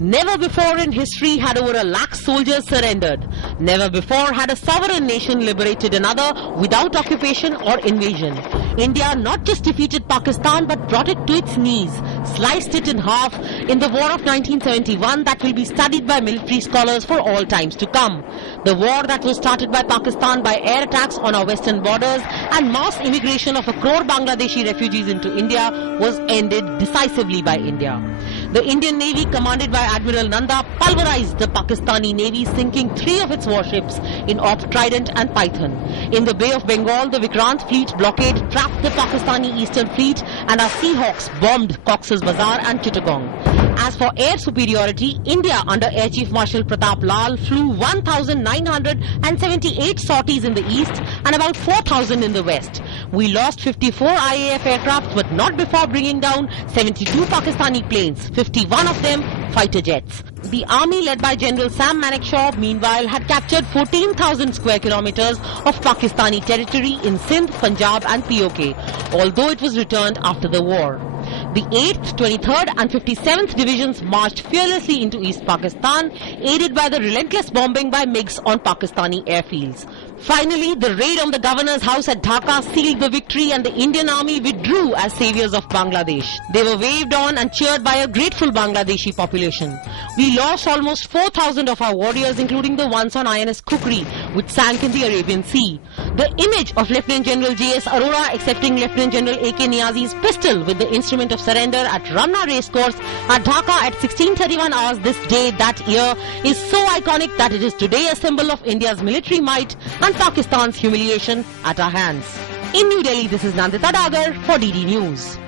Never before in history had over 1 lakh soldiers surrendered. Never before had a sovereign nation liberated another without occupation or invasion. India not just defeated Pakistan but brought it to its knees, sliced it in half in the war of 1971 that will be studied by military scholars for all times to come. The war that was started by Pakistan by air attacks on our western borders and mass immigration of 1 crore Bangladeshi refugees into India was ended decisively by India. The Indian Navy, commanded by Admiral Nanda, pulverized the Pakistani Navy, sinking 3 of its warships in Op Trident and Python. In the Bay of Bengal, the Vikrant Fleet blockade trapped the Pakistani Eastern Fleet, and our Seahawks bombed Cox's Bazar and Chittagong. As for air superiority, India under Air Chief Marshal Pratap Lal flew 1,978 sorties in the east and about 4,000 in the west. We lost 54 IAF aircraft but not before bringing down 72 Pakistani planes, 51 of them fighter jets. The army led by General Sam Manekshaw meanwhile had captured 14,000 square kilometers of Pakistani territory in Sindh, Punjab and POK, although it was returned after the war. The 8th, 23rd and 57th divisions marched fearlessly into East Pakistan, aided by the relentless bombing by MiGs on Pakistani airfields. Finally, the raid on the governor's house at Dhaka sealed the victory and the Indian army withdrew as saviors of Bangladesh. They were waved on and cheered by a grateful Bangladeshi population. We lost almost 4,000 of our warriors, including the ones on INS Kukri, which sank in the Arabian Sea. The image of Lieutenant General J.S. Arora accepting Lieutenant General A.K. Niazi's pistol with the instrument of surrender at Ramna Racecourse at Dhaka at 16:31 hours this day that year is so iconic that it is today a symbol of India's military might and Pakistan's humiliation at our hands. In New Delhi, this is Nandita Dagar for DD News.